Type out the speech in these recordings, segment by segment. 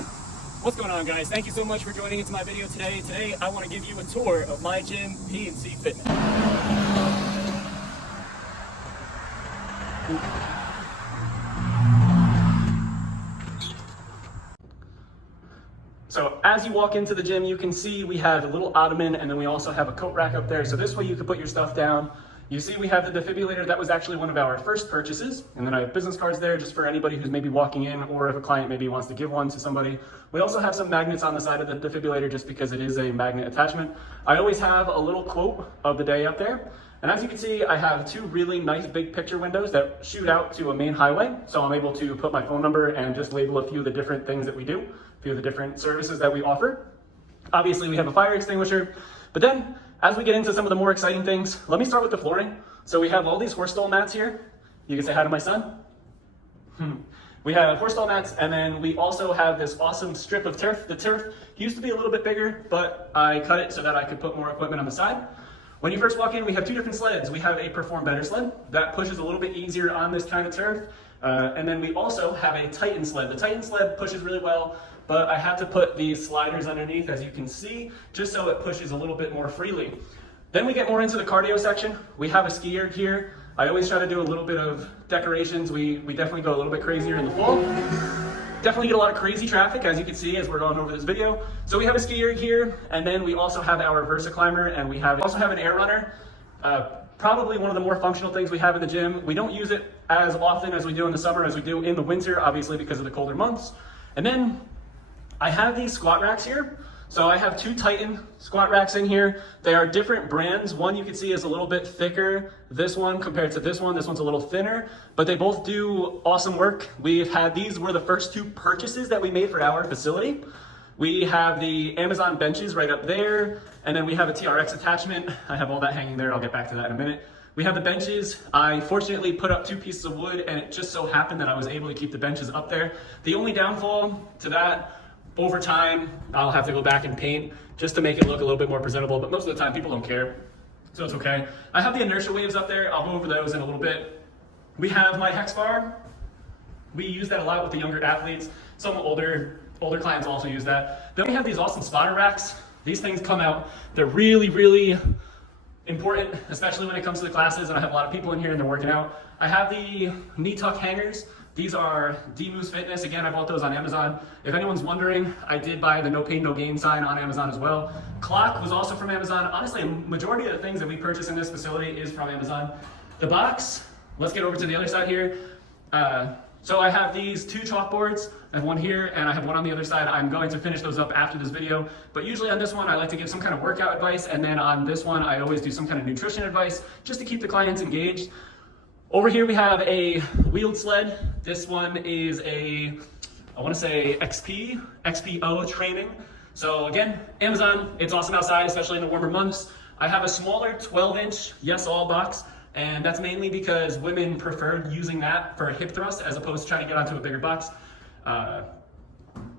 What's going on, guys? Thank you so much for joining into my video today. Today I want to give you a tour of my gym, P&C Fitness. So as you walk into the gym, you can see we have a little ottoman, and then we also have a coat rack up there. So this way you can put your stuff down. You see we have the defibrillator. That was actually one of our first purchases. And then I have business cards there just for anybody who's maybe walking in, or if a client maybe wants to give one to somebody. We also have some magnets on the side of the defibrillator just because it is a magnet attachment. I always have a little quote of the day up there. And as you can see, I have two really nice big picture windows that shoot out to a main highway. So I'm able to put my phone number and just label a few of the different things that we do, a few of the different services that we offer. Obviously we have a fire extinguisher, but then as we get into some of the more exciting things, let me start with the flooring. So we have all these horse stall mats here. You can say hi to my son. We have horse stall mats, and then we also have this awesome strip of turf. The turf used to be a little bit bigger, but I cut it so that I could put more equipment on the side. When you first walk in, we have two different sleds. We have a Perform Better sled that pushes a little bit easier on this kind of turf. And then we also have a Titan sled. The Titan sled pushes really well, but I had to put these sliders underneath, as you can see, just so it pushes a little bit more freely. Then we get more into the cardio section. We have a skier here. I always try to do a little bit of decorations. We definitely go a little bit crazier in the fall. Definitely get a lot of crazy traffic, as you can see as we're going over this video. So we have a skier here, and then we also have our Versa Climber, and we also have an air runner. Probably one of the more functional things we have in the gym. We don't use it as often as we do in the summer as we do in the winter, obviously because of the colder months. And then I have these squat racks here. So I have two Titan squat racks in here. They are different brands. One you can see is a little bit thicker, this one compared to this one's a little thinner, but they both do awesome work. These were the first two purchases that we made for our facility. We have the Amazon benches right up there, and then we have a TRX attachment. I have all that hanging there. I'll get back to that in a minute. We have the benches. I fortunately put up two pieces of wood, and it just so happened that I was able to keep the benches up there. The only downfall to that, over time, I'll have to go back and paint just to make it look a little bit more presentable, but most of the time people don't care, so it's okay. I have the inertia waves up there. I'll go over those in a little bit. We have my hex bar. We use that a lot with the younger athletes. Some older clients also use that. Then we have these awesome spotter racks. These things come out. They're really, really important, especially when it comes to the classes, and I have a lot of people in here and they're working out. I have the knee tuck hangers. These are D-Moose Fitness. Again, I bought those on Amazon. If anyone's wondering, I did buy the no pain, no gain sign on Amazon as well. Clock was also from Amazon. Honestly, a majority of the things that we purchase in this facility is from Amazon. The box, let's get over to the other side here. So I have these two chalkboards. I have one here and I have one on the other side. I'm going to finish those up after this video. But usually on this one, I like to give some kind of workout advice. And then on this one, I always do some kind of nutrition advice just to keep the clients engaged. Over here we have a wheeled sled. This one is I want to say XPO training. So again, Amazon, it's awesome outside, especially in the warmer months. I have a smaller 12-inch Yes All box, and that's mainly because women preferred using that for a hip thrust as opposed to trying to get onto a bigger box.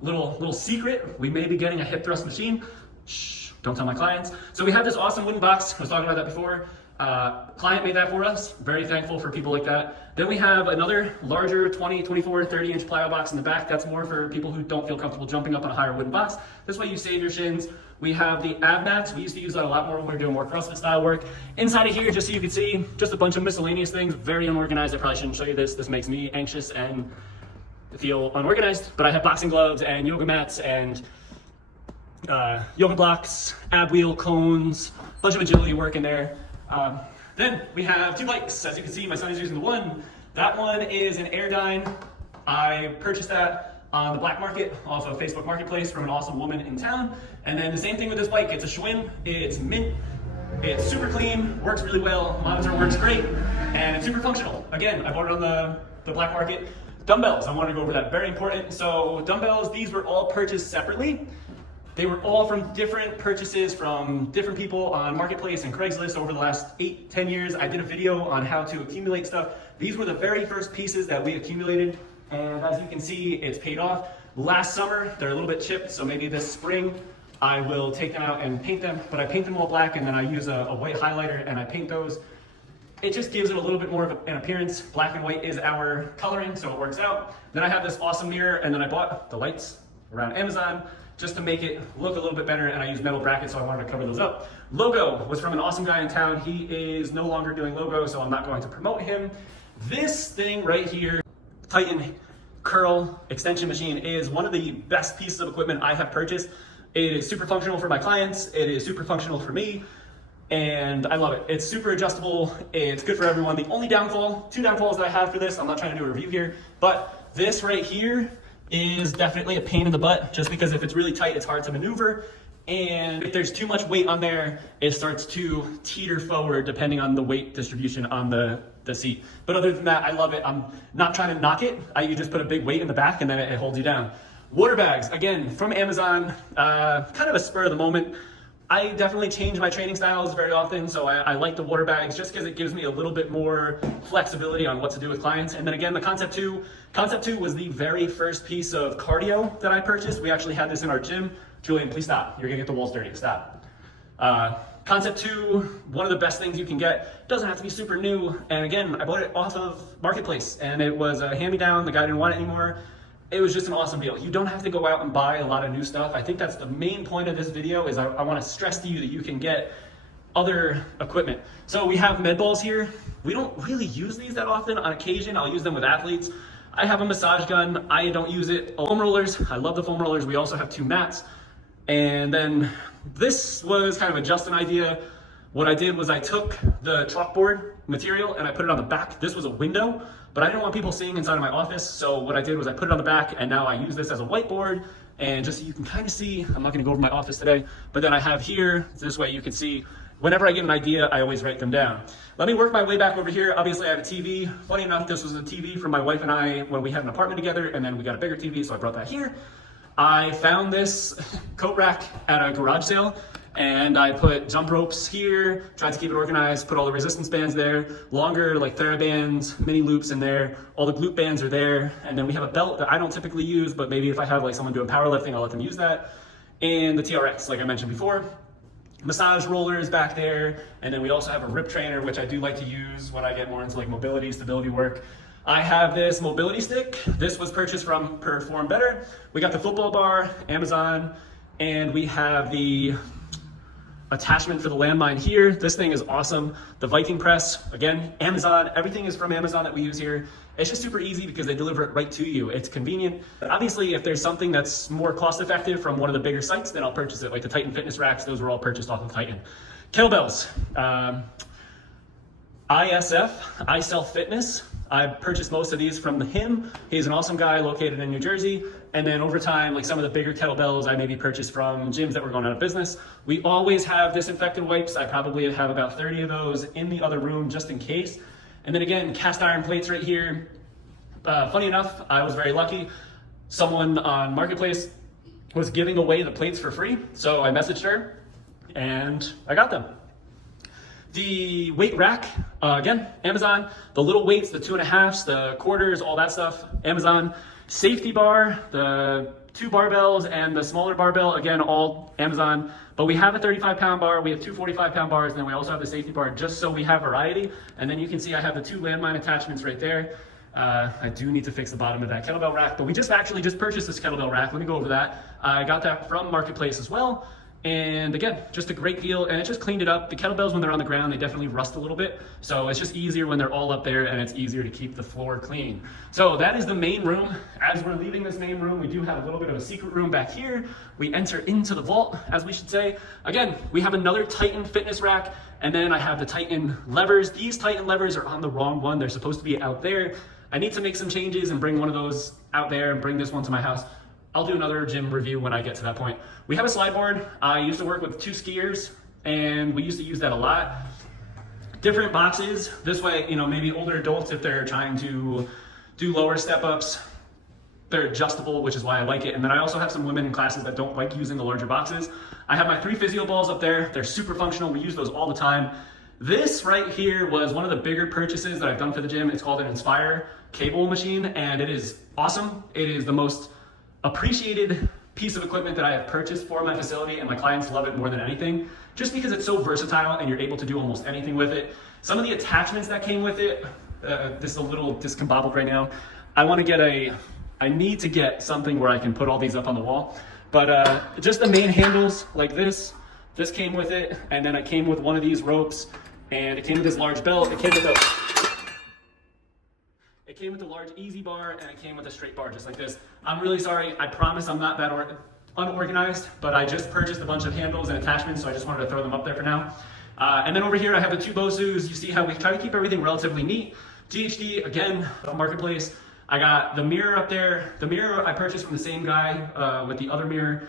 Little secret, we may be getting a hip thrust machine. Shh, don't tell my clients. So we have this awesome wooden box. I was talking about that before. Client made that for us. Very thankful for people like that. Then we have another larger 20, 24, 30-inch plyo box in the back. That's more for people who don't feel comfortable jumping up on a higher wooden box. This way you save your shins. We have the ab mats. We used to use that a lot more when we were doing more CrossFit style work. Inside of here, just so you can see, just a bunch of miscellaneous things. Very unorganized. I probably shouldn't show you this. This makes me anxious and feel unorganized. But I have boxing gloves and yoga mats and yoga blocks, ab wheel cones, a bunch of agility work in there. Then we have two bikes. As you can see, my son is using the one. That one is an Airdyne. I purchased that on the black market off of Facebook Marketplace from an awesome woman in town. And then the same thing with this bike. It's a Schwinn. It's mint. It's super clean, works really well, monitor works great, and it's super functional. Again, I bought it on the black market. Dumbbells, I wanted to go over that, very important. So dumbbells, these were all purchased separately. They were all from different purchases from different people on Marketplace and Craigslist over the last 8-10 years. I did a video on how to accumulate stuff. These were the very first pieces that we accumulated, and as you can see, it's paid off. Last summer, they're a little bit chipped, so maybe this spring, I will take them out and paint them, but I paint them all black and then I use a white highlighter and I paint those. It just gives it a little bit more of an appearance. Black and white is our coloring, so it works out. Then I have this awesome mirror, and then I bought the lights around Amazon just to make it look a little bit better, and I use metal brackets, so I wanted to cover those up. Logo was from an awesome guy in town. He is no longer doing logo, so I'm not going to promote him. This thing right here, Titan curl extension machine, is one of the best pieces of equipment I have purchased. It is super functional for my clients. It is super functional for me, and I love it. It's super adjustable. It's good for everyone. The only downfall, two downfalls that I have for this, I'm not trying to do a review here, but this right here is definitely a pain in the butt, just because if it's really tight, it's hard to maneuver. And if there's too much weight on there, it starts to teeter forward depending on the weight distribution on the seat. But other than that, I love it. I'm not trying to knock it. You just put a big weight in the back and then it holds you down. Water bags, again, from Amazon, kind of a spur of the moment. I definitely change my training styles very often, so I like the water bags just because it gives me a little bit more flexibility on what to do with clients. And then again, the Concept 2. Concept 2 was the very first piece of cardio that I purchased. We actually had this in our gym. Julian, please stop. You're gonna get the walls dirty, stop. Concept 2, one of the best things you can get. Doesn't have to be super new. And again, I bought it off of Marketplace, and it was a hand-me-down. The guy didn't want it anymore. It was just an awesome deal. You don't have to go out and buy a lot of new stuff. I think that's the main point of this video, is I want to stress to you that you can get other equipment. So we have med balls here. We don't really use these that often. On occasion, I'll use them with athletes. I have a massage gun. I don't use it. Foam rollers. I love the foam rollers. We also have 2 mats. And then this was kind of a Justin idea. What I did was I took the chalkboard material and I put it on the back. This was a window, but I didn't want people seeing inside of my office. So what I did was I put it on the back, and now I use this as a whiteboard. And just so you can kind of see, I'm not gonna go over my office today, but then I have here, this way you can see, whenever I get an idea, I always write them down. Let me work my way back over here. Obviously I have a TV. Funny enough, this was a TV from my wife and I when we had an apartment together, and then we got a bigger TV, so I brought that here. I found this coat rack at a garage sale, and I put jump ropes here, tried to keep it organized, put all the resistance bands there, longer like TheraBands, mini loops in there, all the glute bands are there, and then we have a belt that I don't typically use, but maybe if I have like someone doing powerlifting, I'll let them use that, and the TRX, like I mentioned before. Massage rollers back there, and then we also have a rip trainer, which I do like to use when I get more into like mobility, stability work. I have this mobility stick. This was purchased from Perform Better. We got the football bar, Amazon, and we have the attachment for the landmine here. This thing is awesome. The Viking press, again, Amazon. Everything is from Amazon that we use here. It's just super easy because they deliver it right to you. It's convenient. But obviously, if there's something that's more cost effective from one of the bigger sites, then I'll purchase it. Like the Titan fitness racks, those were all purchased off of Titan. Kettlebells, ISF Fitness. I purchased most of these from him. He's an awesome guy located in New Jersey. And then over time, like some of the bigger kettlebells I maybe purchased from gyms that were going out of business. We always have disinfectant wipes. I probably have about 30 of those in the other room just in case. And then again, cast iron plates right here. Funny enough, I was very lucky. Someone on Marketplace was giving away the plates for free. So I messaged her and I got them. The weight rack, again, Amazon. The little weights, the 2.5s, the quarters, all that stuff, Amazon. Safety bar, the 2 barbells and the smaller barbell, again, all Amazon. But we have a 35-pound bar, we have 2 45-pound bars, and then we also have the safety bar just so we have variety. And then you can see I have the 2 landmine attachments right there. I do need to fix the bottom of that kettlebell rack, but we just purchased this kettlebell rack. Let me go over that. I got that from Marketplace as well. And again, just a great deal, and it just cleaned it up. The kettlebells, when they're on the ground, they definitely rust a little bit. So it's just easier when they're all up there, and it's easier to keep the floor clean. So that is the main room. As we're leaving this main room, we do have a little bit of a secret room back here. We enter into the vault, as we should say. Again, we have another Titan fitness rack, and then I have the Titan levers. These Titan levers are on the wrong one. They're supposed to be out there. I need to make some changes and bring one of those out there and bring this one to my house. I'll do another gym review when I get to that point. We have a slide board. I used to work with 2 skiers, and we used to use that a lot. Different boxes. This way, you know, maybe older adults, if they're trying to do lower step ups, they're adjustable, which is why I like it. And then I also have some women in classes that don't like using the larger boxes. I have my 3 physio balls up there. They're super functional. We use those all the time. This right here was one of the bigger purchases that I've done for the gym. It's called an Inspire cable machine, and it is awesome. It is the most appreciated piece of equipment that I have purchased for my facility, and my clients love it more than anything, just because it's so versatile and you're able to do almost anything with it. Some of the attachments that came with it, this is a little discombobbled right now. I I need to get something where I can put all these up on the wall. But just the main handles like this came with it. And then it came with one of these ropes, and it came with this large belt. It came with a large easy bar, and it came with a straight bar just like this. I'm really sorry. I promise I'm not that unorganized, but I just purchased a bunch of handles and attachments, so I just wanted to throw them up there for now. And then over here I have the two Bosus. You see how we try to keep everything relatively neat. GHD, again, Marketplace. I got the mirror up there. The mirror I purchased from the same guy with the other mirror.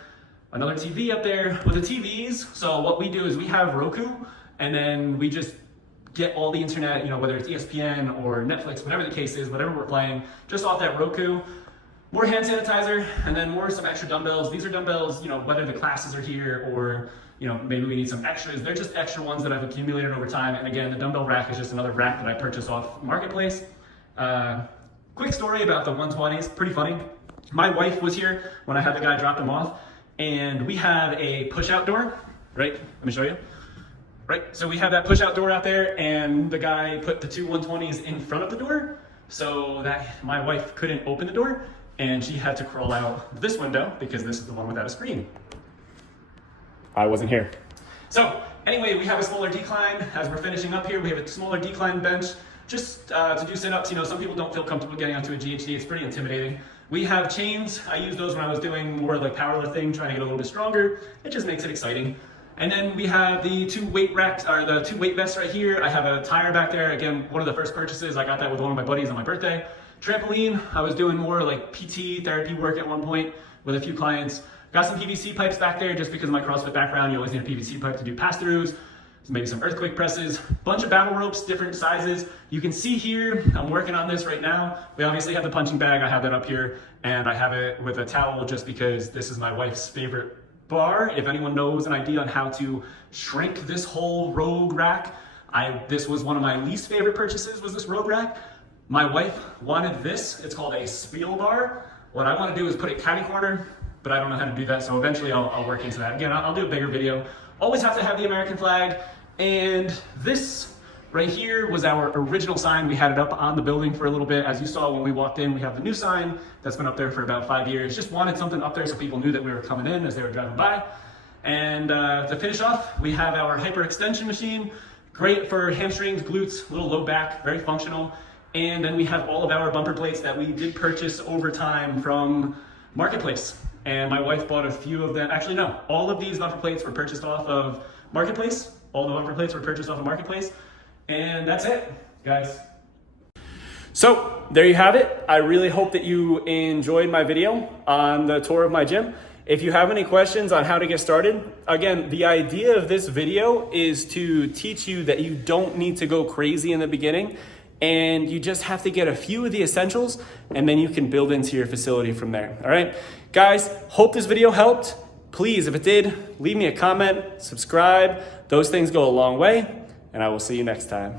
Another TV up there with the TVs. So what we do is we have Roku, and then we just get all the internet, you know, whether it's ESPN or Netflix, whatever the case is, whatever we're playing, just off that Roku. More hand sanitizer, and then some extra dumbbells. These are dumbbells, you know, whether the classes are here or, you know, maybe we need some extras. They're just extra ones that I've accumulated over time. And again, the dumbbell rack is just another rack that I purchased off Marketplace. Quick story about the 120s, pretty funny. My wife was here when I had the guy drop them off, and we have a push-out door, right? Let me show you. Right, so we have that push-out door out there, and the guy put the two 120s in front of the door so that my wife couldn't open the door, and she had to crawl out this window because this is the one without a screen. I wasn't here. So anyway, we have a smaller decline. As we're finishing up here, we have a smaller decline bench just to do sit-ups. You know, some people don't feel comfortable getting onto a GHD. It's pretty intimidating. We have chains. I used those when I was doing more like powerlifting, trying to get a little bit stronger. It just makes it exciting. And then we have the two weight racks, or the two weight vests right here. I have a tire back there. Again, one of the first purchases. I got that with one of my buddies on my birthday. Trampoline, I was doing more like PT therapy work at one point with a few clients. Got some PVC pipes back there just because of my CrossFit background. You always need a PVC pipe to do pass-throughs. Maybe some earthquake presses, bunch of battle ropes, different sizes. You can see here, I'm working on this right now. We obviously have the punching bag. I have that up here, and I have it with a towel just because this is my wife's favorite bar. If anyone knows an idea on how to shrink this whole Rogue rack, this was one of my least favorite purchases, was this Rogue rack. My wife wanted this. It's called a Spiel bar. What I want to do is put it catty corner, but I don't know how to do that, so eventually I'll work into that. Again, I'll do a bigger video. Always have to have the American flag, and this right here was our original sign. We had it up on the building for a little bit. As you saw when we walked in, we have the new sign that's been up there for about 5 years. Just wanted something up there so people knew that we were coming in as they were driving by. And to finish off, we have our hyper extension machine. Great for hamstrings, glutes, little low back, very functional. And then we have all of our bumper plates that we did purchase over time from Marketplace. And my wife bought a few of them. Actually, no, all of these bumper plates were purchased off of Marketplace. All the bumper plates were purchased off of Marketplace. And that's it, guys. So there you have it. I really hope that you enjoyed my video on the tour of my gym. If you have any questions on how to get started, again, the idea of this video is to teach you that you don't need to go crazy in the beginning, and you just have to get a few of the essentials, and then you can build into your facility from there. All right, guys, hope this video helped. Please, if it did, leave me a comment, subscribe. Those things go a long way, and I will see you next time.